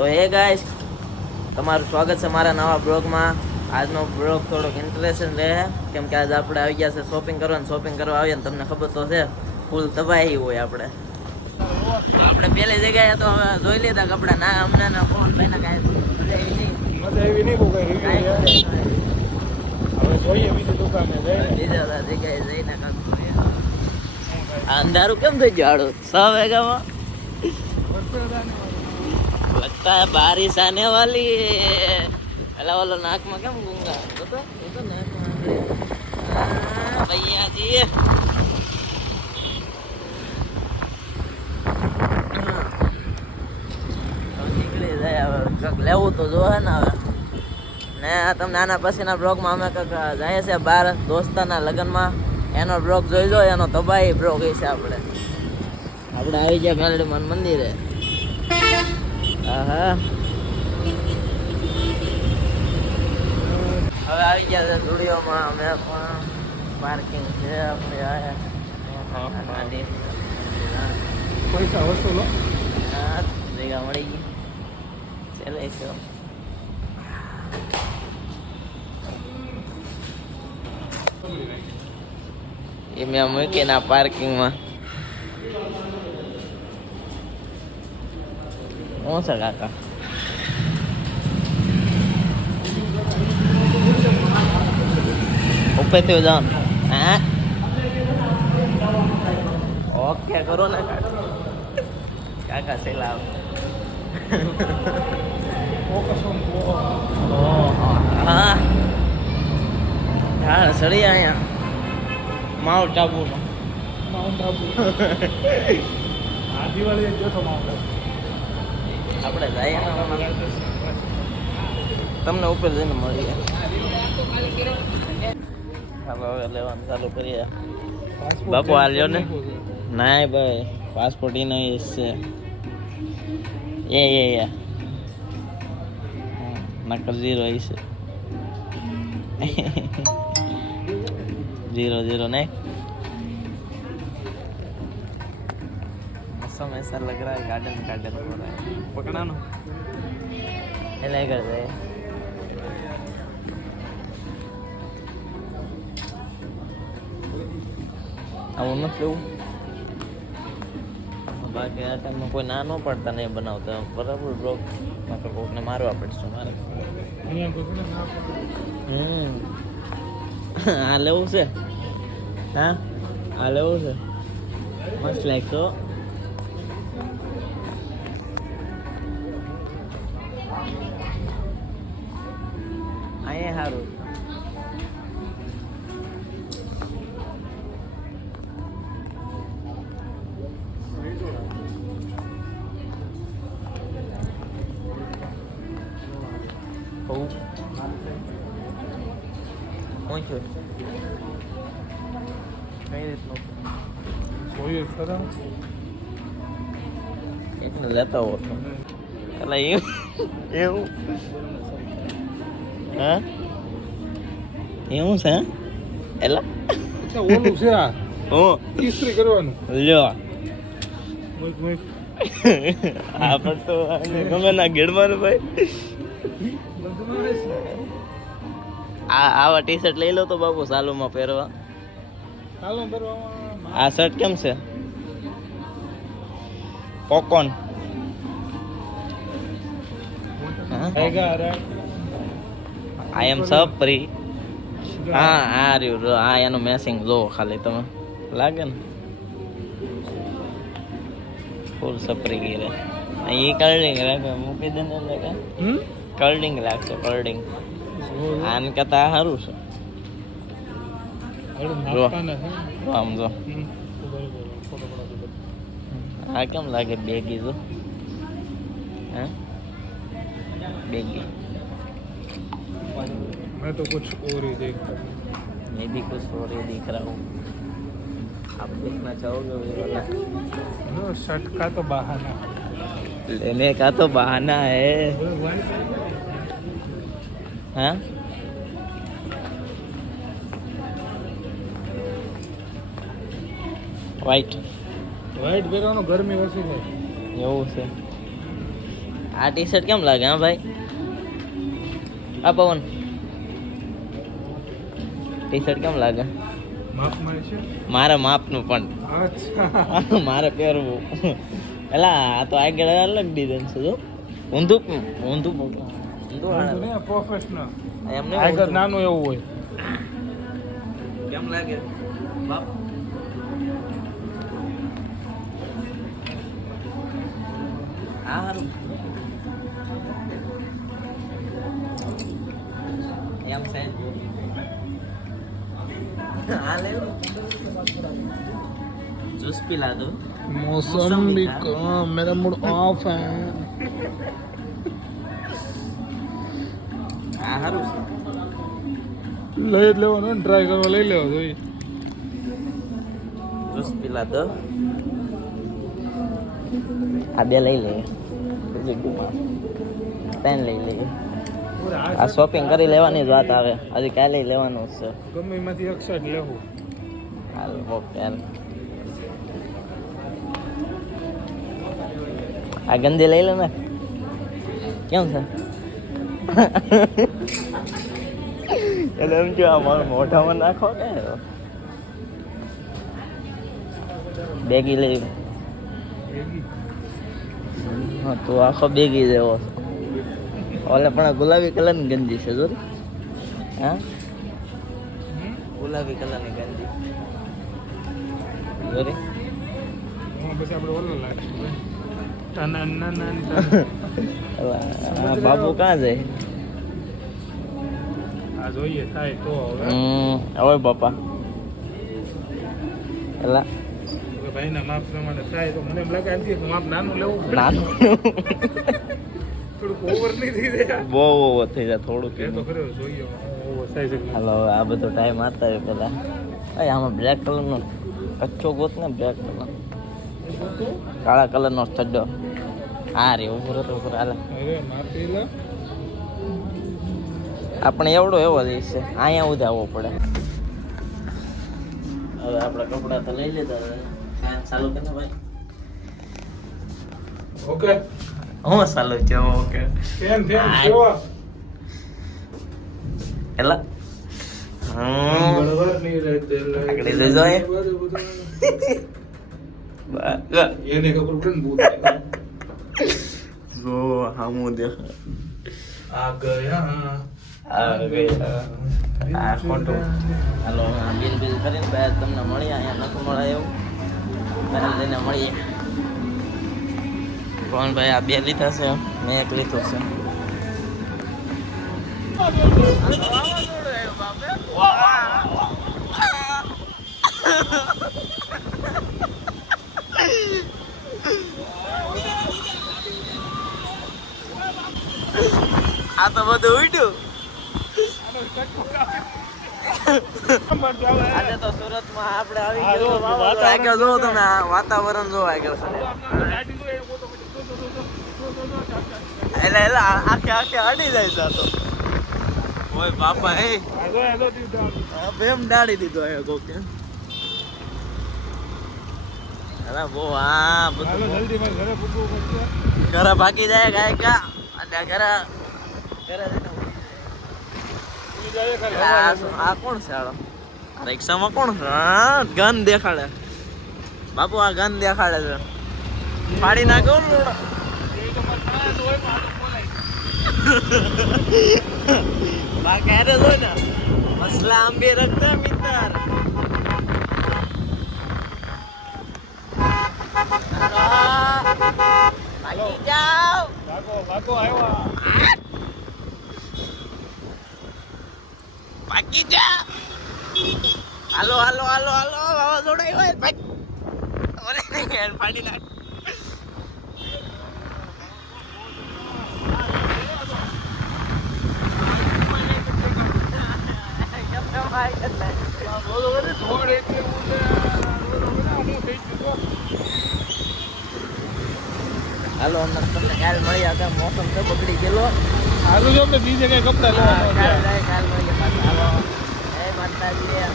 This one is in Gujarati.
તો હે ગાઈસ, તમારું સ્વાગત છે મારા નવા બ્લોગમાં. આજનો બ્લોગ થોડોક ઇન્ટરેસ્ટિંગ રહે, કેમ કે આજે આપણે આવી ગયા છે શોપિંગ કરવા. શોપિંગ કરવા આવીએ ને તમને ખબર તો છે, ફૂલ તબાહી હોય આપણે. આપણે પેલી જગ્યાએ તો હવે જોઈ લીધા કપડા ના, અમને ના ફોન લઈને કાંઈ મજા એવી નહીં બહુ કઈ રિવ્યુ હવે જોઈએ બીજી દુકાને બીજા જગ્યાએ જઈને અંધારું કેમ થઈ ગયું આડું 6 વાગ્યામાં? लगता है बारिश आने वाली है. अला वाला नाक में क्या गूंगा तो नाक में भैया जी નીકળી જાય હવે. કંઈક લેવું તો જો હે ને હવે. ને તમે નાના પછીના બ્લોગમાં અમે કંઈક જાય છે બહાર દોસ્તાના લગ્નમાં, એનો બ્લોગ જોઈ લો. એનો તબાહી બ્લોગ છે. આપણે આવી ગયા મેલડીમાન મંદિરે. હા, હવે આવી ગયા છે સ્ટુડિયોમાં. અમે પણ પાર્કિંગ છે આપણે પૈસા વસૂલો. જગ્યા મળી ગઈ. ચાલે છે એ મેં મૂકીને આ પાર્કિંગમાં. શું છે કાકા? ઉપરથી જાઓ. હા, ઓકે કરો ને કાકા. કાકા સેલા હા હા સડી અહીંયા માઉન્ટ આબુનો. માઉન્ટ આબુ આ દિવાળી જોતો માઉન્ટ આબુ. આપણે જઈએ ને તમને ઉપર જઈને મળીએ. ચાલો હવે લેવાનું ચાલુ કરીએ. બાપુ હાલ્યો ને? ના ભાઈ, પાસપોર્ટ એનો છે. એ નકલ 0 છે. 0 नहीं. मौसम ऐसा लग रहा है गार्डन गार्डन हो रहा है. पकड़ा ना नहीं कर रहे. આવું નથી લેવું. બાકી આ ટાઈમમાં કોઈ ના ન પડતા નહીં બનાવતા બરાબર બ્લોગ. માત્ર કોકને મારવા પડશે મારે. આ લેવું છે. હા, આ લેવું છે. મસ્ત લાગતો. અહીંયા સારું. શું કઈ રીતનું જોઈએ ખરા એકને લેતા હો તો એટલે એવું હા એવું છે એટલે અચ્છા ઓલું છે આ હું ઇસ્ત્રી કરવાનું લ્યો. મૂક આ પણ તો ગમે ના ગેડવાનું ભાઈ. આવા ટી શર્ટ લઈ લો તો બાપુ સાલુમાં પહેરવા. આ શર્ટ કેમ છે? પોકોન આઈ એમ સપરી. હા આ રહ્યું. આ એનું મેસિંગ લો ખાલી તમે લાગે ને ફૂલ સપરી ગઈ રે. એ કર્લિંગ રાખે મૂકી દે ને લાગે કર્લિંગ લાગશે. કર્લિંગ આને કરતા સારું છે. આમ જો આ કેમ લાગે બેગી? જો હે बेगी मैं तो कुछ और ही देख रहा हूँ। मैं भी कुछ और ही दिख रहा हूँ। आप देखना चाहोगे ये वाला? नो, शर्ट का तो बहाना, लेने का तो बहाना है। हाँ વાઈટ વાઈટ પહેરવાનો ગરમી ઓછી થાય એવું છે. આ ટી શર્ટ કેમ લાગે હા ભાઈ આ પવન ટી શર્ટ કેમ લાગે માપ મળે છે મારા માપનું પણ અચ્છા મારે પહેરવું એલા આ તો આગળ અલગ ડિઝાઇન છે જો ઊંધું ઊંધું ઊંધું ને પ્રોફેશનલ એમને આગળ નાનું એવું હોય કેમ લાગે બાપ આ હારું એમ સાહેબ આ લે जूस पिला दो मौसमी का मेरा मूड ऑफ है આ હારું લઈ જ લેવાનો ટ્રાય કરવા લઈ લેવો જોઈએ जूस पिला दो આ બે લઈ લે પેન લઈ લે આ શોપિંગ કરી લેવાની જ વાત આવે હજી કાલે લેવાનું જ છે ગમે એમાંથી એક શર્ટ લેવું હાલ ઓકે હાલ આ ગંદી લઈ લે ને કેમ છે એટલે એમ કે અમારા મોઢામાં નાખો કે બેગી લઈ હા તો આખો બેગી જેવો ઓલે પણ ગુલાબી કલરની ગંજી છે જો હા ગુલાબી કલરની ગંજી જોરી પછી આપણે ઓલો લાગીશું બાબુ ક્યાં જાય આ જોઈએ થાય તો હવે હવે બાપા એલા ભાઈના માપ પ્રમાણે થાય તો મને એમ લાગે આથી માપ નાનું લેવું પડે. નાનું થોડુંક ઓવર નહીં થઈ જાય બહુ ઓવર થઈ જાય થોડુંક એ તો ખરે જોઈએ ઓવર સાઈઝ હાલો હવે આ બધો ટાઈમ મારતા હોય પેલા અરે આમાં બ્લેક કલરનો કચ્ચો ગોત ને બ્લેક કલર કાળા કલરનો ચડ્ડો હા રે ઉપર હતો ઉપર હાલે અરે માપી લે આપણે એવડો એવો દિવસ છે અહીંયા ઉધે આવવો પડે હવે આપણા કપડા તો લઈ લીધા હવે ફેન ચાલુ કરે ભાઈ ઓકે હું ચાલુ છે ઓકે ફેન કેવા એલા બરાબર નહીં રહેતે આગળ લઈ જાઓ એ. એને ખબર પડે ને ભૂત જો હામું દેખ આ ગયા આ ગયા આ ખોટું હાલો આ બિલ કરીને બહાર તમને મળીએ અહીંયા નથી મળે એવું બહાર લઈને મળીએ કોણ ભાઈ આ બે લીધા છે મેં એક લીધો છે આ તો બધું ઉડ્યું આજે તો સુરતમાં આપણે આવી ગયા આગળ જોવો તમે આ વાતાવરણ જોવો આગળ એટલે આખે આખે અડી જાય છે આ તો ઓય બાપા એ એમ ડાળી દીધો એ કોકે અરે બહુ આ બધું જલ્દી મારે ઘરે પૂછવું પડશે ઘરે ભાગી જાય ગાય કા અને ઘરે આ કોણ છે આડો રિક્ષામાં કોણ છે ગન દેખાડે બાપુ આ ગન દેખાડે છે ફાડી નાખો બાકી હારે જો ને મસલા આંબે રખતા મિત્ર ભાગી જાઓ ભાગો આવ્યા ભાગી જા હાલો હાલો હાલો હાલો વાવાઝોડા હોય ભાગ ઓરે નહીં ફાડી નાખ હાલો અમને તમને કાલ મળી આપણે મોસમ તો બગડી ગયેલો હાલું જો આપણે બીજે કઈ કપડા લેવા કાલ મળીએ પાછા હાલો એ માતાજી